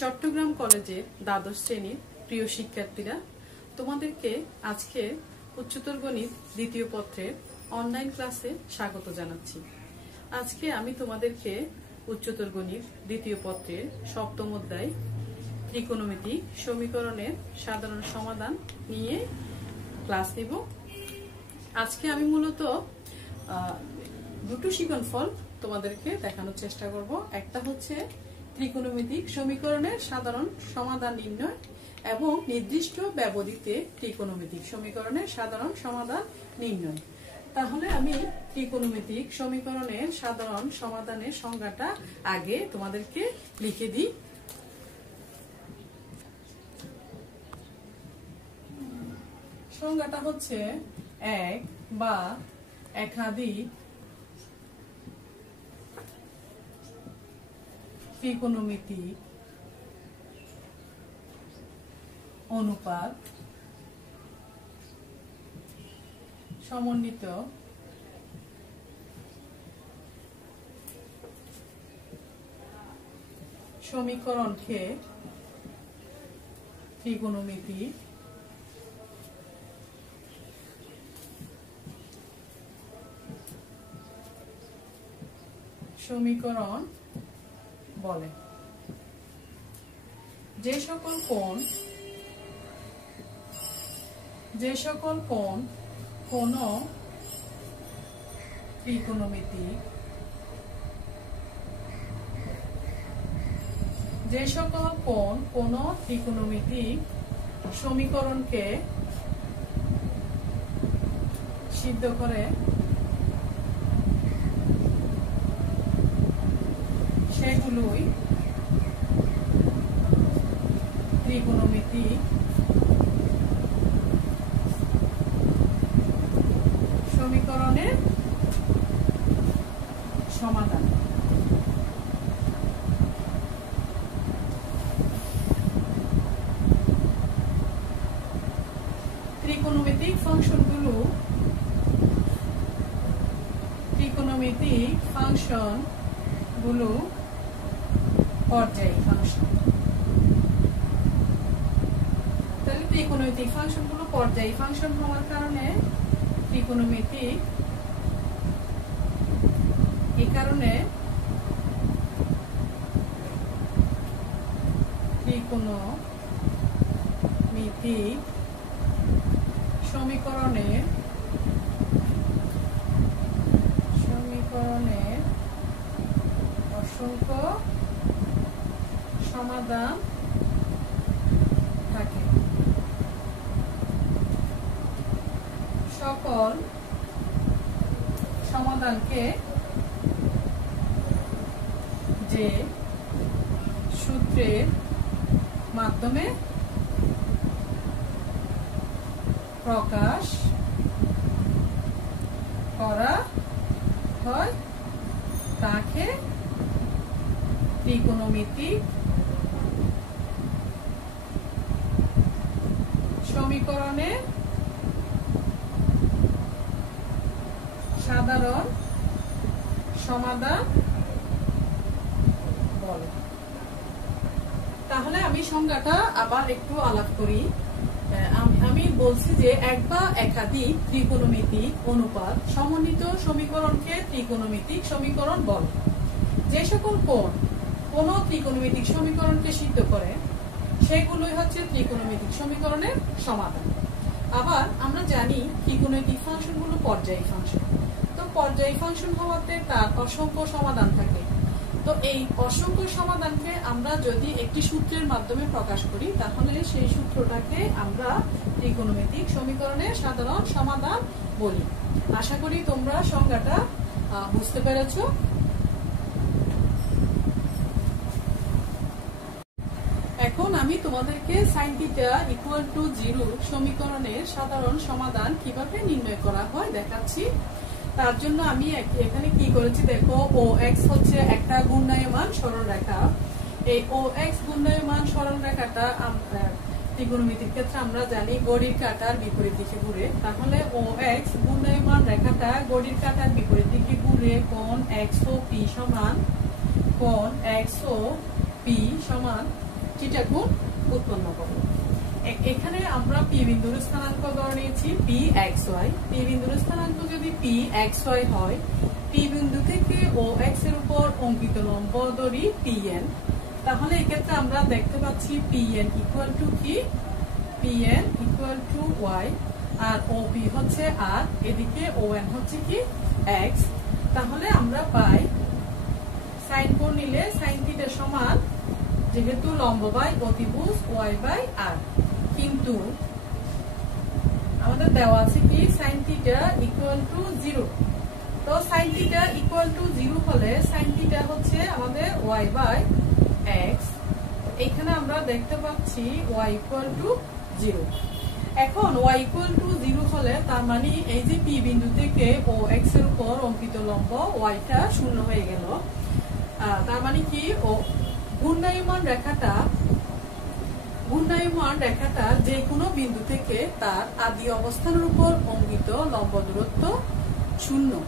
চট্টগ্রাম কলেজের দ্বাদশ শ্রেণীর প্রিয় শিক্ষার্থীরা, তোমাদেরকে আজকে উচ্চতর গণিত দ্বিতীয় পত্রের অনলাইন ক্লাসে স্বাগত জানাচ্ছি। আজকে আমি তোমাদেরকে উচ্চতর গণিত দ্বিতীয় পত্রের সপ্তম অধ্যায় ত্রিকোণমিতিক সমীকরণের সাধারণ সমাধান নিয়ে ক্লাস নিব। আজকে আমি মূলত দুটো শিক্ষণফল তোমাদেরকে দেখানোর চেষ্টা করব। একটা হচ্ছে ত্রিকোণমিতিক সমীকরণের সাধারণ সমাধান নির্ণয় এবং নির্দিষ্ট ব্যবধিতে ত্রিকোণমিতিক সমীকরণের সাধারণ সমাধান নির্ণয়। তাহলে আমি ত্রিকোণমিতিক সমীকরণের সাধারণ সমাধানের সংজ্ঞাটা আগে তোমাদেরকে লিখে দিই। সংজ্ঞাটা হচ্ছে এক বা একাধিক ত্রিকোণমিতিক অনুপাত সমন্বিত সমীকরণকে ত্রিকোণমিতিক সমীকরণ বলে। যে সকল কোণ কোন ত্রিকোণমিতিক সমীকরণকে সিদ্ধ করে সেগুলোই ত্রিকোণমিতিক সমীকরণের সমাধান। ত্রিকোণমিতিক ফাংশনগুলো পর্যায়ী ফাংশন। তাহলে ত্রিকোণমিতিক ফাংশনগুলো পর্যায়ী ফাংশন হওয়ার কারণে ত্রিকোণমিতিক সমীকরণের অসংখ্য সমাধান থাকে। সকল সমাধানকে যে সূত্রের মাধ্যমে প্রকাশ করা হয় তাকে ত্রিকোণমিতিক সমীকরণের সাধারণ সমাধান বলে। তাহলে আমি সংজ্ঞাটা আবার একটু আলাপ করি। আমি বলছি যে এক বা একাধিক ত্রিকোণমিতিক অনুপাত সমন্বিত সমীকরণকে ত্রিকোণমিতিক সমীকরণ বলে। যে সকল কোণ কোন ত্রিকোণমিতিক সমীকরণকে সিদ্ধ করে সেগুলোই হচ্ছে ত্রিকোণমিতিক সমীকরণের সমাধান। আবার আমরা জানি ত্রিকোণমিতিক ফাংশনগুলো পর্যায়ী ফাংশন। তো পর্যায়ী ফাংশন হওয়াতে তার অসংখ্য সমাধান থাকে। তো এই অসংখ্য সমাধানকে আমরা যদি একটি সূত্রের মাধ্যমে প্রকাশ করি তাহলে সেই সূত্রটাকে আমরা ত্রিকোণমিতিক সমীকরণের সাধারণ সমাধান বলি। আশা করি তোমরা সংজ্ঞাটা বুঝতে পেরেছো। এখন আমি তোমাদেরকে sin θ = 0 সমীকরণের সাধারণ সমাধান কিভাবে নির্ণয় করা হয় দেখাচ্ছি। তার জন্য আমি এখানে কি করেছি দেখো, OX হচ্ছে একটা ঘূর্ণায়মান সরলরেখা। এই OX ঘূর্ণায়মান সরলরেখাটা ত্রিকোণমিতির ক্ষেত্রে আমরা জানি ঘড়ির কাঁটার বিপরীত দিকে ঘুরে। তাহলে OX ঘূর্ণায়মান রেখাটা ঘড়ির কাঁটার বিপরীত দিকে ঘুরে কোণ XOP সমান থিটা কোণ উৎপন্ন করব। এখানে আমরা পি বিন্দুর স্থানাঙ্ক ধরে নিয়েছি পি এক্স ওয়াই। পি বিন্দুর স্থানাঙ্ক যদি পি এক্স ওয়াই হয়, পি বিন্দু থেকে ও এক্স এর উপর অঙ্কিত লম্ব ধরি পি এন, তাহলে এক্ষেত্রে আমরা দেখতে পাচ্ছি পি এন ইকুয়াল টু কি, P N equal to Y, আর ও পি হচ্ছে আর, এদিকে ও এন হচ্ছে কি এক্স। তাহলে আমরা পাই সাইন কোণ নিলে সাইন থিটা সমান, যেহেতু লম্ব বাই অতিভুজ ওয়াই বাই আর, কিন্তু আমাদের দেওয়া আছে কি সাইন থিটা ইকুয়াল টু 0। তো সাইন থিটা ইকুয়াল টু 0 হলে সাইন থিটা হচ্ছে আমাদের ওয়াই বাই এক্স। এখানে আমরা দেখতে পাচ্ছি ওয়াই ইকুয়াল টু 0। এখন ওয়াই ইকুয়াল টু 0 হলে তার মানে এই যে পি বিন্দু থেকে ও এক্স এর উপর অঙ্কিত লম্ব ওয়াইটা 0 হয়ে গেল। তার মানে কি, ও ঘূর্ণায়মান রেখাটা যে কোনো বিন্দু থেকে তার আদি অবস্থানের উপর অঙ্কিত লম্ব দূরত্ব 0।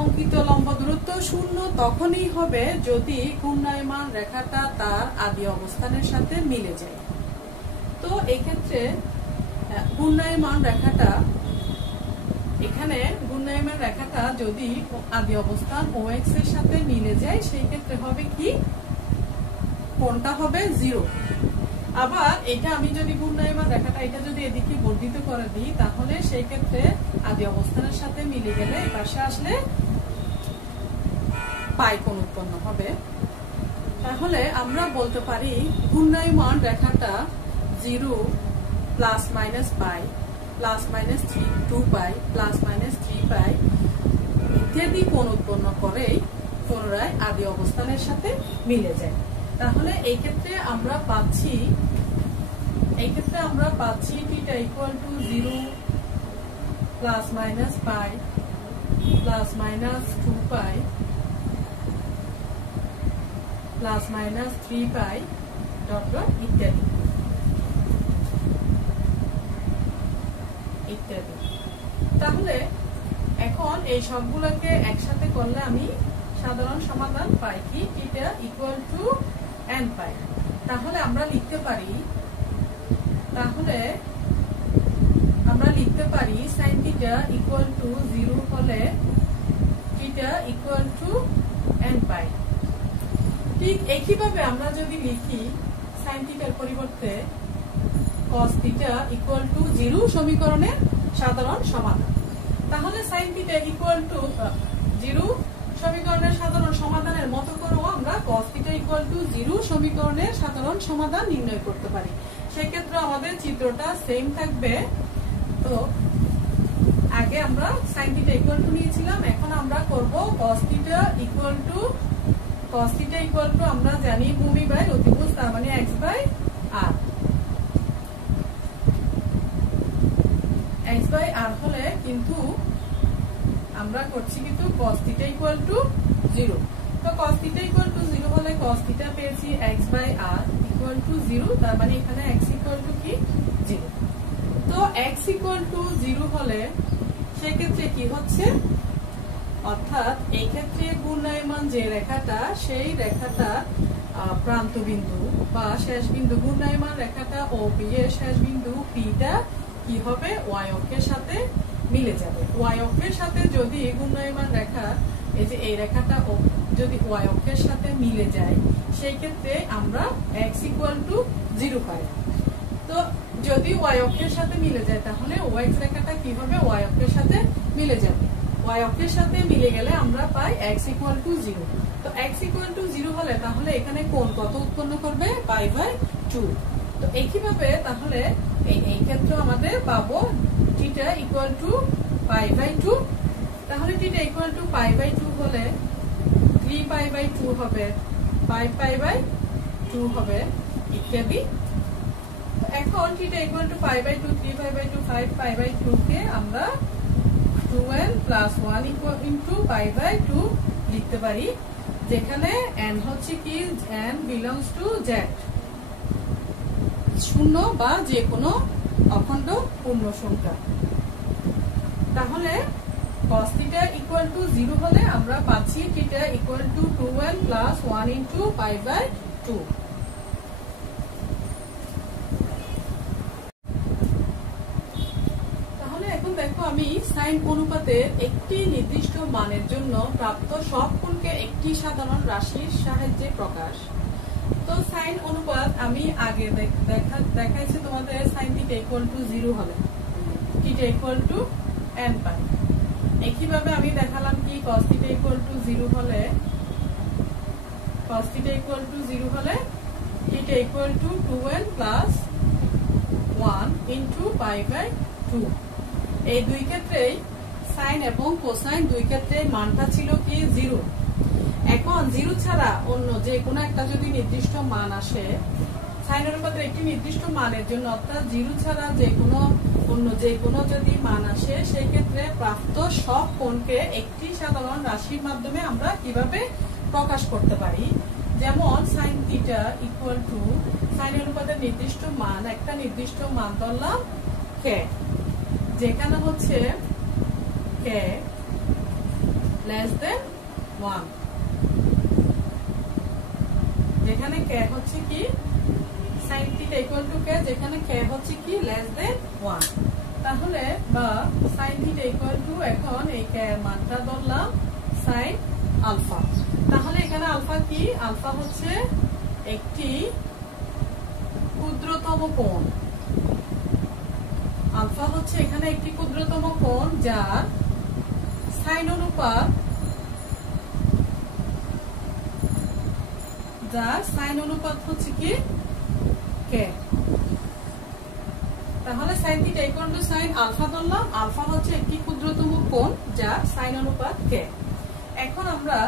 অঙ্কিত লম্ব দূরত্ব 0 তখনই হবে যদি ঘূর্ণায়মান রেখাটা তার আদি অবস্থানের সাথে মিলে যায়। তো এই ক্ষেত্রে ঘূর্ণায়মান রেখাটা যদি আদি অবস্থান ও এক্স এর সাথে মিলে যায়, সেই ক্ষেত্রে হবে কি, কোণটা হবে 0। আবার এটা আমি যদি ঘূর্ণায়মান রেখাটা এটা যদি এদিকে বর্ধিত করে দিই, তাহলে সেই ক্ষেত্রে আদি অবস্থানের সাথে মিলে গেলে এই পাশে আসলে পাই কোণ উৎপন্ন হবে। তাহলে আমরা বলতে পারি ঘূর্ণায়মান রেখাটা 0 প্লাস মাইনাস পাই, প্লাস মাইনাস 2 পাই, প্লাস মাইনাস 3 পাই ইত্যাদি কোণ উৎপন্ন করে পুনরায় আদি অবস্থানের সাথে মিলে যায়। তাহলে এই ক্ষেত্রে আমরা পাচ্ছি theta equal to 0 plus minus pi, plus minus 2 pi, plus minus 3 pi dot dot ইত্যাদি ইত্যাদি। তাহলে এখন এই সবগুলোকে একসাথে করলে আমি সাধারণ সমাধান পাই কি, থিটা ইকুয়াল টু n পাই। তাহলে আমরা লিখতে পারি sin থিটা ইকুয়াল টু 0 হলে থিটা ইকুয়াল টু n পাই। ঠিক একইভাবে আমরা যদি লিখি sin থিটার পরিবর্তে cos থিটা ইকুয়াল টু 0 সমীকরণের সাধারণ সমাধান, তাহলে sin থিটা ইকুয়াল টু 0 সমীকরণের সাধারণ সমাধানের মতো করেও আমরা cos থিটা ইকুয়াল টু 0 সমীকরণের সাধারণ সমাধান নির্ণয় করতে পারি। সেক্ষেত্রে আমাদের চিত্রটা সেম থাকবে। তো আগে আমরা sin থিটা ইকুয়াল টু নিয়েছিলাম, এখন আমরা করব cos থিটা ইকুয়াল টু আমরা জানি ভূমি বাই অতিভুজ, তার মানে x by r। x by r হলে কিন্তু আমরা করছি কিন্তু cos থিটা ইকুয়াল টু 0। তো cos থিটা ইকুয়াল টু 0 হলে cos থিটা পেয়েছি x by r equal to 0, তার মানে এখানে x ইকুয়াল টু কি 0। তো x ইকুয়াল টু 0 হলে সেক্ষেত্রে কি হচ্ছে, অর্থাৎ এই ক্ষেত্রে ঘূর্ণায়মান যে রেখাটা, সেই রেখাটা প্রান্ত বিন্দু বা শেষ বিন্দু, ঘূর্ণায়মান রেখাটা ও পি এর শেষ বিন্দু পিটা কি হবে, y অক্ষের সাথে মিলে যাবে। y অক্ষের সাথে যদি ঘূর্ণায়মান রেখা, এই যে এই রেখাটা যদি y অক্ষের সাথে মিলে যায়, সেই ক্ষেত্রে আমরা x ইকুয়াল টু 0 পাই। তো যদি y অক্ষের সাথে মিলে যায়, তাহলে ওx রেখাটা কি হবে, y অক্ষের সাথে মিলে যাবে। y অক্ষের সাথে মিলে গেলে আমরা পাই x ইকুয়াল টু 0। তো x ইকুয়াল টু 0 হলে তাহলে এখানে কোণ কত উৎপন্ন করবে, পাই বাই 2। তো একইভাবে তাহলে এই ক্ষেত্রে আমাদের পাবো theta equal to pi by 2। তাহলে theta equal to pi by 2 হলে 3 পাই বাই 2 হবে, 5 পাই বাই 2 হবে ইত্যাদি। এখন theta equal to pi by 2, 3 pi by 2, 5 pi by 2 কে আমরা 2n plus 1 into pi by 2 লিখতে পারি, যেখানে n হচ্ছে কি n বিলংস টু z, শূন্য বা যে কোনো অখণ্ড পূর্ণ সংখ্যা। তাহলে cos থিটা ইকুয়াল টু 0 হলে আমরা পাচ্ছি theta equal to 2n plus 1 into pi by 2। Sine অনুপাতের একটি নির্দিষ্ট মানের জন্য প্রাপ্ত সব কোণকে একটি সাধারণ রাশির সাহায্যে প্রকাশ। তো সাইন অনুপাত আমি আগে দেখাইছি তোমাদের সাইন থিটা ইকুয়াল টু 0 হলে থিটা ইকুয়াল টু n পাই। একইভাবে আমি দেখালাম কি cos থিটা ইকুয়াল টু 0 হলে cos থিটা ইকুয়াল টু 0 হলে theta equal to 2n plus 1 into pi by 2। এই দুই ক্ষেত্রেই সাইন এবং কোসাইন দুই ক্ষেত্রে মানটা ছিল কি 0। এখন 0 ছাড়া অন্য যে কোনো একটা যদি নির্দিষ্ট মান আসে সাইন অনুপাতের একটি নির্দিষ্ট মানের জন্য, অর্থাৎ 0 ছাড়া অন্য যে কোনো যদি মান আসে সেই ক্ষেত্রে প্রাপ্ত সব কোণকে একটি সাধারণ রাশির মাধ্যমে আমরা কিভাবে প্রকাশ করতে পারি। যেমন sine theta equal to sine অনুপাতের নির্দিষ্ট মান, একটা নির্দিষ্ট মান ধরলাম k, যেখানে হচ্ছে k লেস দেন 1, যেখানে k হচ্ছে কি sin θ equal to k, যেখানে k হচ্ছে কি লেস দেন 1। তাহলে বা sin θ equal to, এখন এই k এর মানটা ধরলাম sin আলফা। তাহলে এখানে আলফা কি, আলফা হচ্ছে একটি ক্ষুদ্রতম কোণ, আলফা হচ্ছে এখানে একটি ক্ষুদ্রতম কোণ যার সাইন অনুপাত হচ্ছে কি k। তাহলে sin θ equal to sin alpha ধরলাম, আলফা হচ্ছে একটি ক্ষুদ্রতম কোণ যার সাইন অনুপাত k। এখন আমরা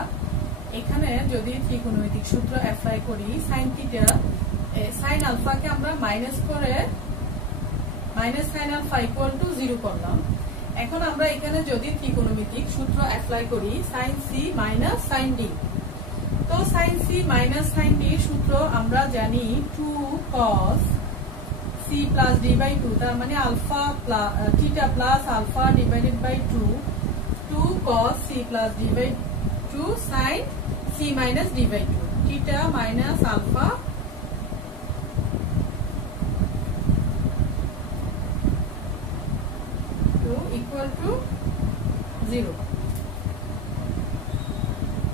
এখানে যদি ত্রিকোণমিতিক সূত্র অ্যাপ্লাই করি, sin θ sin আলফাকে আমরা মাইনাস করে minus sin alpha equal to 0 করলাম। এখন আমরা এখানে যদি ত্রিকোণমিতিক সূত্র অ্যাপ্লাই করি sin c minus sin d, তো sin c minus sin d সূত্র আমরা জানি 2 cos c plus d by 2, তার মানে alpha theta plus alpha divided by 2 cos c plus d by 2 sin c minus d by 2, theta minus alpha equal to 0,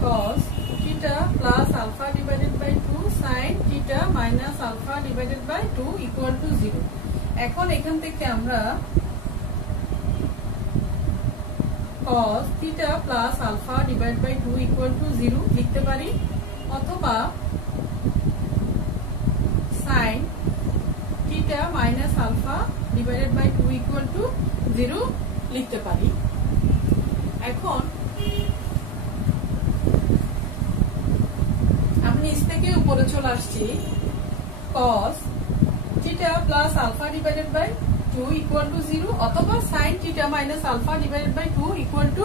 cos theta plus alpha divided by 2 sin theta minus alpha divided by 2 equal to 0। এখন এখান থেকে আমরা cos theta plus alpha divided by 2 equal to 0 লিখতে পারি, অথবা sin theta minus alpha divided by 2 equal to 0 লিখতে পারি। এখন আমি নিচ থেকে উপরে চলে আসছি, cos theta plus alpha divided by 2 equal to 0, অথবা sin theta minus alpha divided by 2 equal to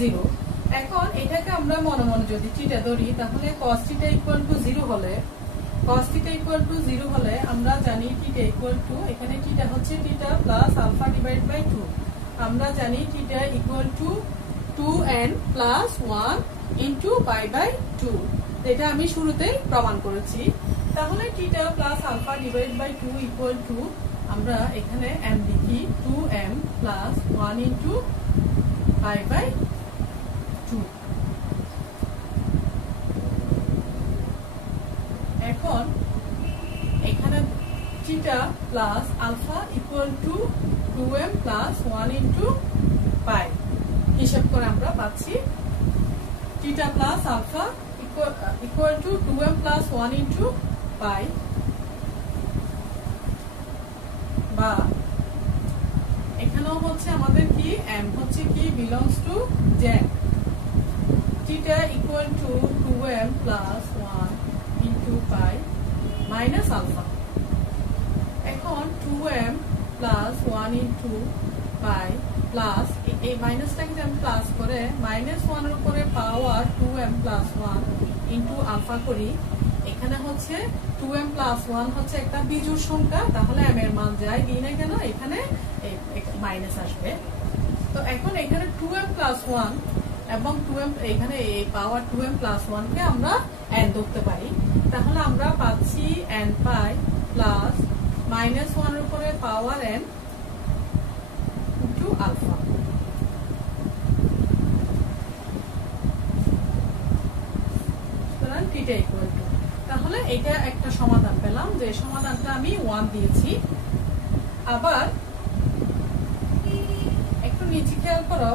0। এখন এটাকে আমরা মনে মনে যদি থিটা ধরি, তাহলে cos theta equal to 0 হলে আমরা জানি থিটা ইকুয়াল টু, এখানে থিটা হচ্ছে theta plus alpha divide by 2, আমরা জানি theta equal to 2n plus 1 into pi by 2, এটা আমি শুরুতেই প্রমাণ করেছি। তাহলে theta plus alpha divide by 2 equal to, আমরা এখানে m লিখি 2m plus 1 into pi by 2। এখন এখানে theta plus alpha equal to 2m plus 1 into pi, হিসাব করে আমরা পাচ্ছি theta plus alpha equal to 2m plus 1 into pi, বা এখানেও হচ্ছে আমাদের কি m হচ্ছে কি belongs to z, theta equal to 2m plus 1 into pi minus alpha. এখন 2m প্লাস 1 ইনটু পাই প্লাস এই মাইনাসটাকে আমি প্লাস করে মাইনাস 1 এর উপরে পাওয়ার 2m প্লাস 1 ইনটু আলফা করি, এখানে হচ্ছে 2m প্লাস 1 হচ্ছে একটা বিজোড় সংখ্যা, তাহলে m এর মান যাই দিই না কেন এখানে মাইনাস আসবে। তো এখন এখানে 2m প্লাস 1 এবং 2m এখানে এই পাওয়ার 2m প্লাস 1 কে আমরা n ধরতে পারি, তাহলে আমরা পাচ্ছি n পাই প্লাস মাইনাস 1 এর উপরে পাওয়ার n ইনটু আলফা। এটা একটা সমাধান পেলাম, যে সমাধানটা আমি 1 দিয়েছি। আবার একটু নিচে খেয়াল করো,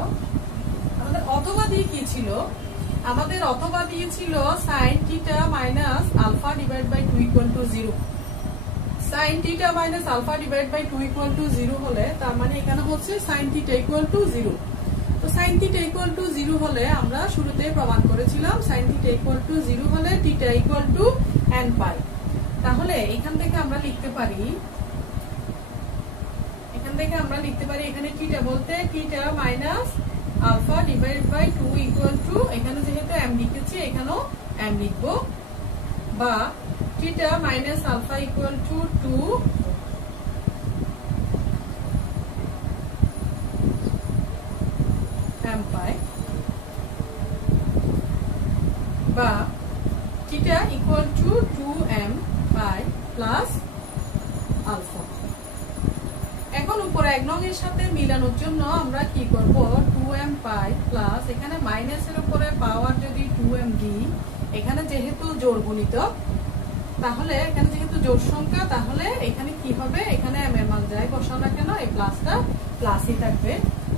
আমাদের অথবা দিয়ে কি ছিল? আমাদের অথবা দিয়েছিল sin θ minus alpha divide by 2 equal to 0। sin θ minus alpha divide by 2 equal to 0 হলে তার মানে এখানে হচ্ছে sin θ ইকুয়াল টু 0। তো sin θ ইকুয়াল টু 0 হলে আমরা শুরুতে প্রমাণ করেছিলাম sin θ ইকুয়াল টু 0 হলে θ ইকুয়াল টু n পাই। তাহলে এখান থেকে আমরা লিখতে পারি, এখানে θ বলতে θ minus alpha divide by 2 equal to, এখানে যেহেতু m লিখেছি এখানেও m লিখবো, বা θ minus alpha equal to 2 m pi, বা θ equal to 2m pi plus alpha. এখন উপরে 1 নং এর সাথে মিলানোর জন্য আমরা কি করব, 2m পাই প্লাস এখানে মাইনাসের উপরে পাওয়ার যদি 2m দিই, এখানে যেহেতু জোড় গুণিতক, তাহলে এখানে যেহেতু জোড় সংখ্যা, তাহলে এখানে কি হবে, এখানে m এর মান যাই বসাও না কেন এই প্লাসটা প্লাসই থাকবে।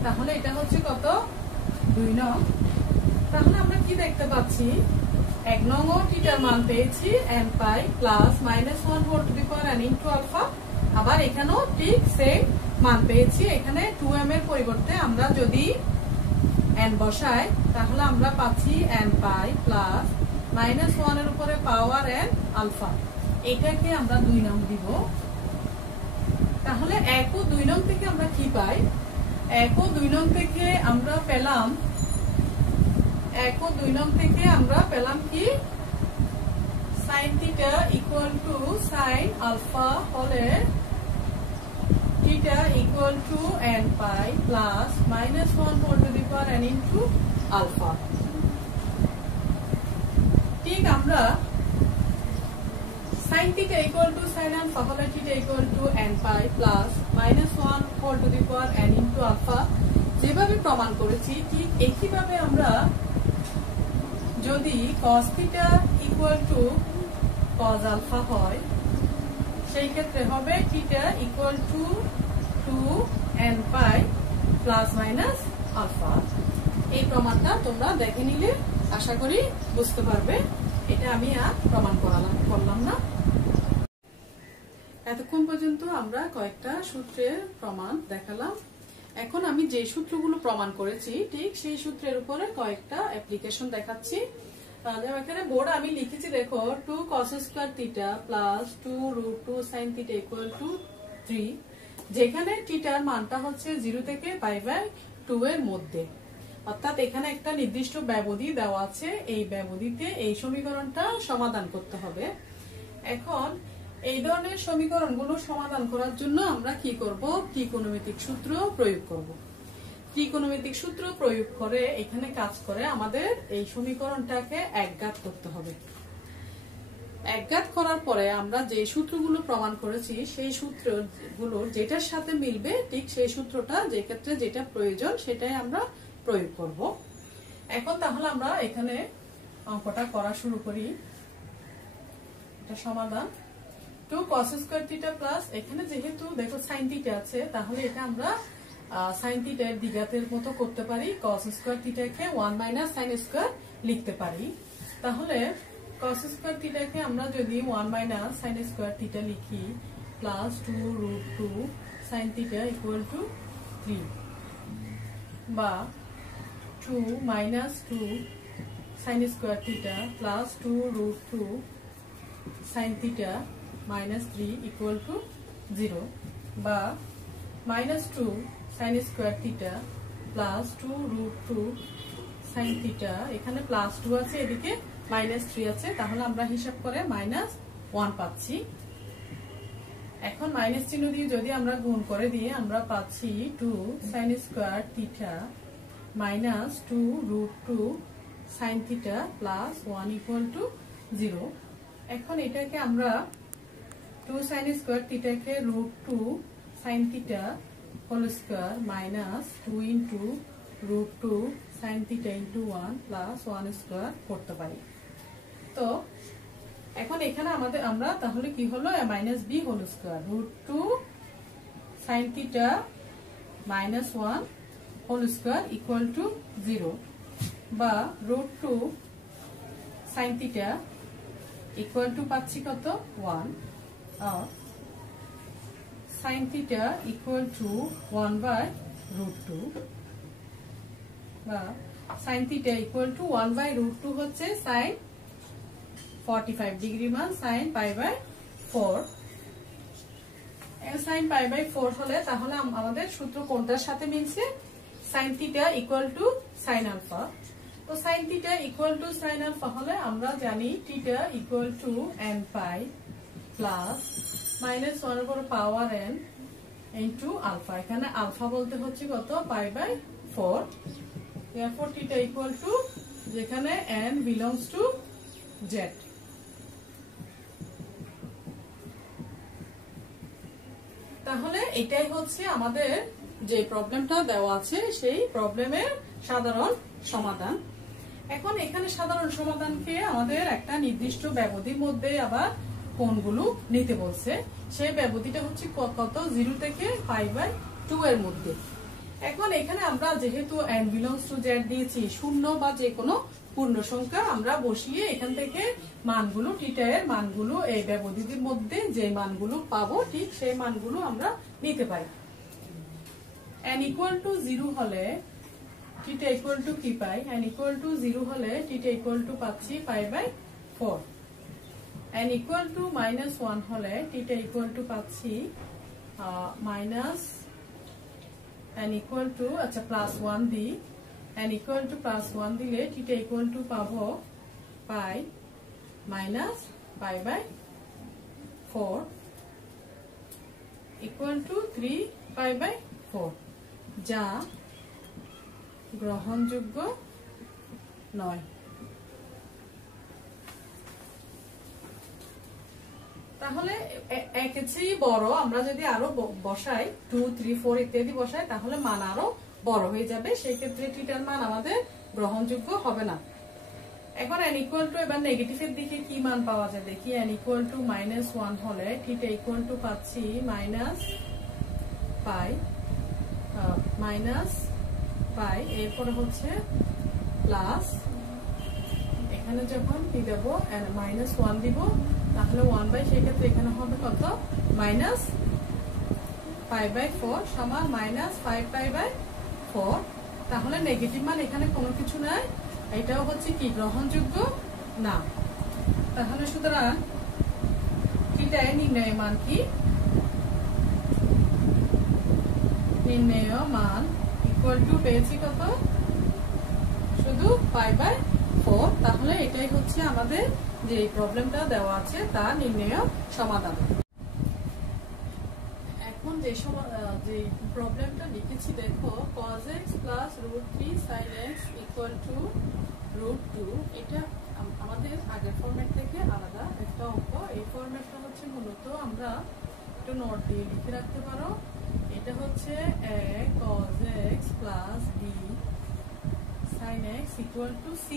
তাহলে এটা হচ্ছে কত, 2 নং। তাহলে আমরা কি দেখতে পাচ্ছি, 1 নং ও θ এর মান পেয়েছি m pi plus -1 whole to the power n into alpha. আবার এখানেও ঠিক সেম মান পেয়েছি, এখানে 2m এর পরিবর্তে আমরা যদি n বসাই তাহলে আমরা পাচ্ছি m পাই প্লাস -1 এর উপরে পাওয়ার n আলফা। এটাকে আমরা 2 নং দিব। তাহলে 1 ও 2 নং থেকে আমরা কি পাই, 1 ও 2 নং থেকে আমরা পেলাম, 1 ও 2 নং থেকে আমরা পেলাম কি, sin θ equal to sin alpha হলে θ equal to n pi plus -1 whole to the power n into alpha. ঠিক আমরা sin θ equal to sin alpha হলে θ equal to n pi plus -1 whole to the power n into alpha যেভাবে প্রমাণ করেছি, ঠিক একইভাবে আমরা যদি cos θ equal to cos alpha হয়, সেই ক্ষেত্রে হবে θ equal to 2n pi plus minus alpha. এই প্রমাণটা তোমরা দেখে নিলে আশা করি বুঝতে পারবে। এটা আমি আর প্রমাণ করলাম না। এতক্ষণ পর্যন্ত আমরা কয়েকটা সূত্রের প্রমাণ দেখালাম। এখন আমি যে সূত্রগুলো প্রমাণ করেছি ঠিক সেই সূত্রের উপরে কয়েকটা অ্যাপ্লিকেশন দেখাচ্ছি। এখানে বোর্ডে আমি লিখেছি, দেখো 2 cos square θ plus 2 √ 2 sin θ equal to 3, যেখানে θ এর মানটা হচ্ছে 0 থেকে π/2 এর মধ্যে। অর্থাৎ এখানে একটা নির্দিষ্ট ব্যবধি দেওয়া আছে, এই ব্যবধিতে এই সমীকরণটা সমাধান করতে হবে। এখন এই ধরনের সমীকরণগুলো সমাধান করার জন্য আমরা কি করব, ত্রিকোণমিতিক সূত্র প্রয়োগ করব। ত্রিকোণমিতিক সূত্র প্রয়োগ করে এখানে কাজ করে আমাদের এই সমীকরণটাকে একঘাত করতে হবে। একঘাত করার পরে আমরা যে সূত্রগুলো প্রমাণ করেছি সেই সূত্রগুলো যেটার সাথে মিলবে ঠিক সেই সূত্রটা, যে ক্ষেত্রে যেটা প্রয়োজন সেটাই আমরা প্রয়োগ করব। এখন তাহলে আমরা এখানে অঙ্কটা করা শুরু করি। এটা সমাধান 2 cos স্কয়ার θ প্লাস, এখানে যেহেতু দেখো sin θ আছে, তাহলে এটা আমরা sin θ এর দ্বিঘাতের মতো করতে পারি, cos স্কয়ার θ কে 1 - sin স্কয়ার লিখতে পারি। তাহলে cos স্কয়ার θ কে আমরা যদি 1 - sin স্কয়ার θ লিখি প্লাস 2 √ 2 sin θ ইকুয়াল টু 3, বা 2 - 2 sin square θ plus 2 √ 2 sin θ -3 equal to 0, বা -2 sin স্কয়ার θ প্লাস 2 √ 2 sin θ, এখানে প্লাস 2 আছে, এদিকে -3 আছে, তাহলে আমরা হিসাব করে -1 পাচ্ছি। এখন মাইনাস চিহ্ন দিয়ে যদি আমরা গুণ করে দিয়ে আমরা পাচ্ছি 2 sin square θ -2 √ 2 sin θ plus 1 equal to 0। এখন এটাকে আমরা 2 sin স্কয়ার θ কে √2 sin θ whole square -2 into √2 sin θ into 1 plus 1 square করতে পারি। তো এখন এখানে আমরা তাহলে কি হলো minus B whole square root two sine theta minus 1 whole square equal to 0 বা root two sine theta equal two পাচ্ছি কত 1 আর sine theta equal to 1 by root two বা sine theta equal to 1 by root two হচ্ছে sine 45 degree মান sine pi by 4 sine pi by 4 হলে তাহলে আমাদের সূত্র কোনটার সাথে মিলছে sine theta equal to sine alpha তো sine theta equal to sine alpha হলে আমরা জানি theta equal to n pi plus minus 1 এর উপর পাওয়ার n ইনটু আলফা এখানে আলফা বলতে হচ্ছে কত পাই by 4 therefore theta equal to যেখানে n belongs to z তাহলে এটাই হচ্ছে আমাদের যে প্রবলেমটা দেওয়া আছে সেই প্রবলেমের সাধারণ সমাধান এখন এখানে সাধারণ সমাধানকে আমাদের একটা নির্দিষ্ট ব্যবধির মধ্যে আবার কোণগুলো নিতে বলছে সেই ব্যবধিটা হচ্ছে কত 0 থেকে পাই বাই 2 এর মধ্যে এখন এখানে আমরা যেহেতু n belongs to z দিয়েছি শূন্য বা যে কোনো পূর্ণ সংখ্যা আমরা বসিয়ে এখান থেকে মানগুলো থিটা এর মানগুলো এই ব্যবধির মধ্যে যে মানগুলো পাবো ঠিক সেই মানগুলো আমরা নিতে পারি n equal to 0 হলে থিটা equal to কি পাই n equal to 0 হলে থিটা equal to পাচ্ছি pi by 4 n equal to -1 হলে থিটা equal to পাচ্ছি মাইনাস n equal to আচ্ছা প্লাস 1 দি n equal to প্লাস 1 দিলে থিটা equal to পাবো pi minus pi by 4 equal to 3 pi by 4 যা গ্রহণযোগ্য নয় তাহলে একের চেয়ে বড় আমরা যদি আরো বসাই 2 3 4 ইত্যাদি বসাই তাহলে মান আরো বড় হয়ে যাবে সেই ক্ষেত্রে থিটার মান আমাদের গ্রহণযোগ্য হবে না এখন n ইকুয়াল টু এবার নেগেটিভের দিকে কি মান পাওয়া যায় দেখি n ইকুয়াল টু -1 হলে থিটা ইকুয়াল টু পাচ্ছি পাই এরপর হচ্ছে প্লাস এখানে যখন কি দেব -1 দিব তাহলে 1 বাই সেই ক্ষেত্রে এখানে হবে কত মাইনাস পাই বাই 4 সমান -5 পাই বাই 4 তাহলে নেগেটিভ মান এখানে কোনো কিছু নাই এটাও হচ্ছে কি গ্রহণযোগ্য না তাহলে সুতরাং থিটা এর নির্ণয় মান কি নির্ণয় মান ইকুয়াল টু পেয়েছি কত শুধু পাই বাই 4 তাহলে এটাই হচ্ছে আমাদের যে প্রবলেমটা দেওয়া আছে তার নির্ণয় সমাধান এখন যে প্রবলেমটা লিখেছি দেখো cos x plus √3 sin x equal to √2 এটা আমাদের আগের ফরম্যাট থেকে আলাদা একটা অঙ্ক এই ফরম্যাটটা হচ্ছে মূলত আমরা একটু নোট দিয়ে লিখে রাখতে পারো এটা হচ্ছে a cos x plus b sin x equal to c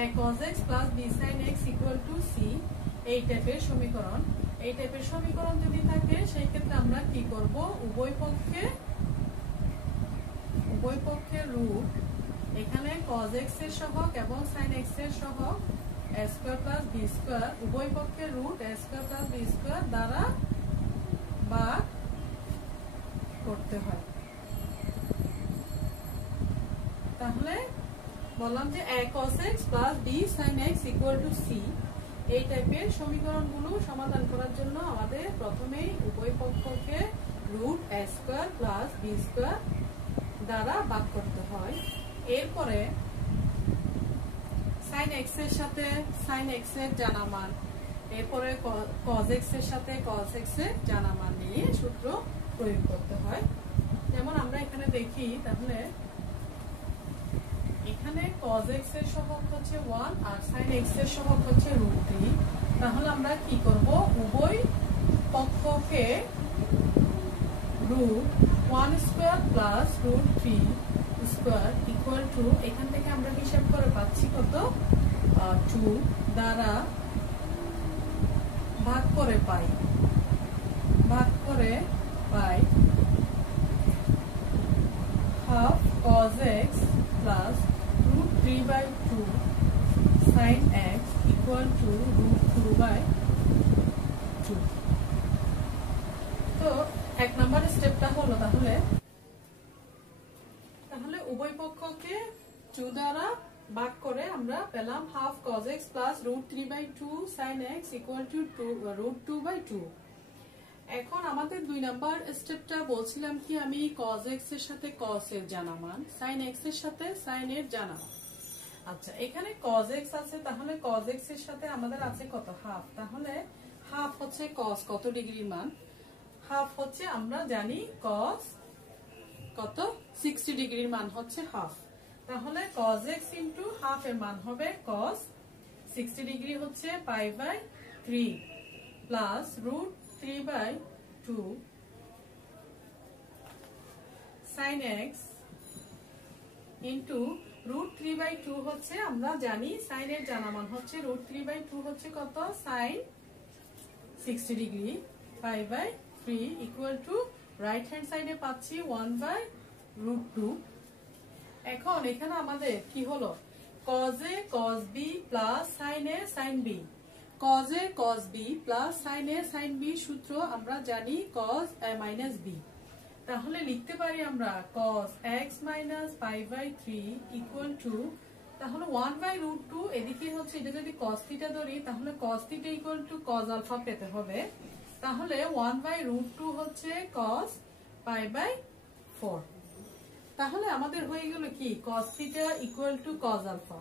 a cos x plus b sin x equal to c এই টাইপের সমীকরণ এই টাইপের সমীকরণ যদি থাকে সেই ক্ষেত্রে আমরা কি করব উভয় পক্ষে রুট এখানে cos x এর সহগ এবং sin x এর সহগ a square plus b square উভয় পক্ষে root a square plus b square দ্বারা ভাগ করতে হয় তাহলে বললাম যে a cos x plus b sin x equal to c এই টাইপের সমীকরণগুলো সমাধান করার জন্য আমাদের প্রথমেই উভয় পক্ষকে root a square plus b square দ্বারা ভাগ করতে হয় এরপরে sin x এর সাথে sin x এর জানা মান এরপরে cos x এর সাথে cos x এর জানা মান নিয়ে সূত্র প্রয়োগ করতে হয় যেমন আমরা এখানে দেখি তাহলে এখানে cos x এর সহগ হচ্ছে 1 আর sin x এর সহগ হচ্ছে √3 তাহলে আমরা কি করব উভয় পক্ষকে √1 square plus √3 square equal to এখান থেকে আমরা হিসাব করে পাচ্ছি কত 2 দ্বারা ভাগ করে পাই half cos x plus root 3 by 2 sin x equal to root 2 by 2. তো এক নম্বর স্টেপটা হলো তাহলে উভয় পক্ষকে 2 দ্বারা ভাগ করে আমরা পেলাম half cos x plus root 3 by 2 sin x equal to root 2 by 2. এখন আমাদের 2 নাম্বার স্টেপটা বলছিলাম কি আমি cos x এর সাথে cos এর জানা মান, sin x এর সাথে sin এর জানা মান। আচ্ছা, এখানে cos x আছে, তাহলে cos x এর সাথে আমাদের আছে কত হাফ, তাহলে হাফ হচ্ছে cos কত ডিগ্রির মান, হাফ হচ্ছে আমরা জানি cos কত 60 ডিগ্রির মান হচ্ছে হাফ, তাহলে cos x ইনটু হাফ এর মান হবে cos 60 ডিগ্রি হচ্ছে pi by 3 plus root 3 by 2 sin x into root 3 by 2 হচ্ছে আমরা জানি sin এর জানা মান হচ্ছে root 3 by 2 হচ্ছে কত sin 60 degree pi by 3 equal to right hand side এ পাচ্ছি 1 by root 2। এখন এখানে আমাদের কি হলো cos a cos b plus sin a sin b, cos a cos b plus sin a sin b সূত্র আমরা জানি cos a minus b, তাহলে লিখতে পারি আমরা cos x minus pi by 3 equal to তাহলে 1 by root 2, এদিকে হচ্ছে এটা যদি cos theta ধরি তাহলে cos theta equal to cos alpha পেতে হবে, তাহলে 1 by root 2 হচ্ছে cos pi by 4, তাহলে আমাদের হয়ে গেল কি cos theta equal to cos alpha,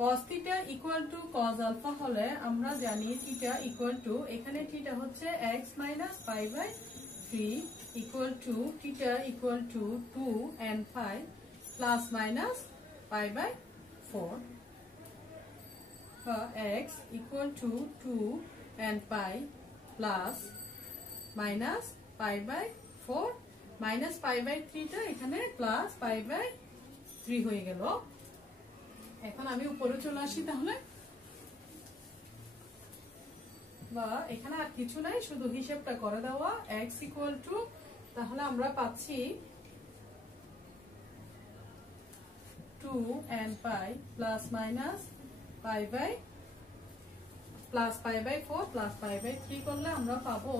cos theta equal to cos alpha হলে আমরা জানি theta equal to এখানে theta হচ্ছে x minus pi by 3 equal to theta equal to 2 and pi plus minus pi by 4, x equal to 2 and pi plus minus pi by 4 minus pi by 3 টা এখানে plus pi by 3 হয়ে গেল। এখন আমি উপরে চলে আসি, তাহলে বা এখানে আর কিছু নাই, শুধু হিসাবটা করে দেওয়া x equal to তাহলে আমরা পাচ্ছি 2 and pi plus minus pi by plus pi by 4 plus pi by 3 করলে আমরা পাবো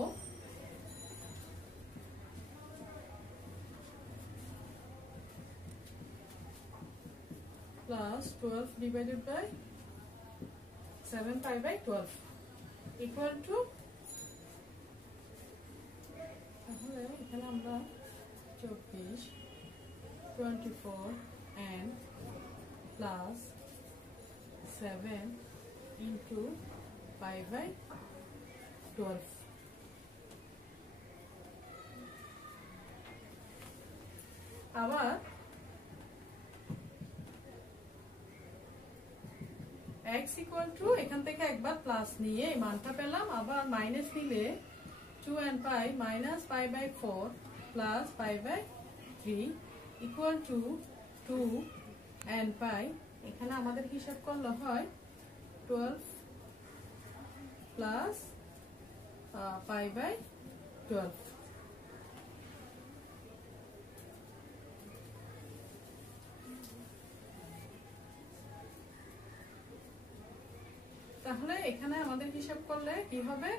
plus 12 divided by 7 pi by 12 equal to তাহলে এখানে আমরা 24 24 and plus 7 into pi by 12, আবার x equal to এখান থেকে একবার প্লাস নিয়ে এই মানটা পেলাম, আবার মাইনাস নিলে 2 and pi minus pi by 4 plus pi by 3 equal to 2 and pi, এখানে আমাদের হিসাব করলে হয় 12 plus pi by 12, তাহলে এখানে আমাদের হিসাব করলে কি হবে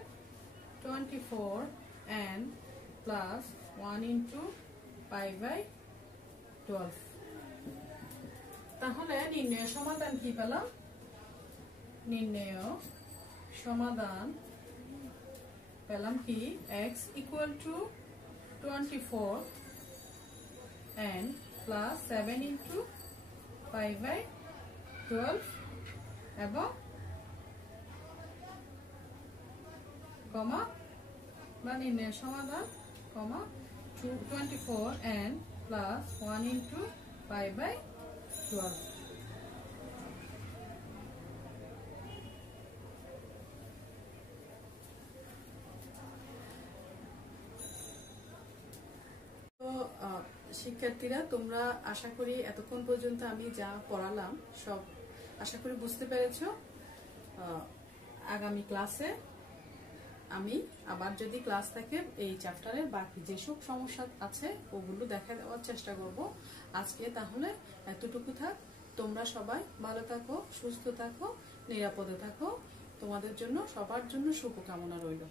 24 and plus 1 into pi by 12, তাহলে নির্ণয় সমাধান কি পেলাম, নির্ণয় সমাধান পেলাম কি x equal to 24 and plus 7 into pi by 12 এবং কমা বা নির্ণয় সমাধান কমা 24 and plus 1 into pi by 12, শিক্ষার্থীরা তোমরা আশা করি এতক্ষণ পর্যন্ত আমি যা পড়ালাম সব আশা করি বুঝতে পেরেছো। আগামী ক্লাসে আমি আবার যদি ক্লাস থাকে এই চ্যাপ্টারের বাকি যেসব সমস্যা আছে ওগুলো দেখা দেওয়ার চেষ্টা করব। আজকে তাহলে এতটুকু থাক। তোমরা সবাই ভালো থাকো, সুস্থ থাকো, নিরাপদে থাকো। তোমাদের জন্য সবার জন্য শুভকামনা রইল।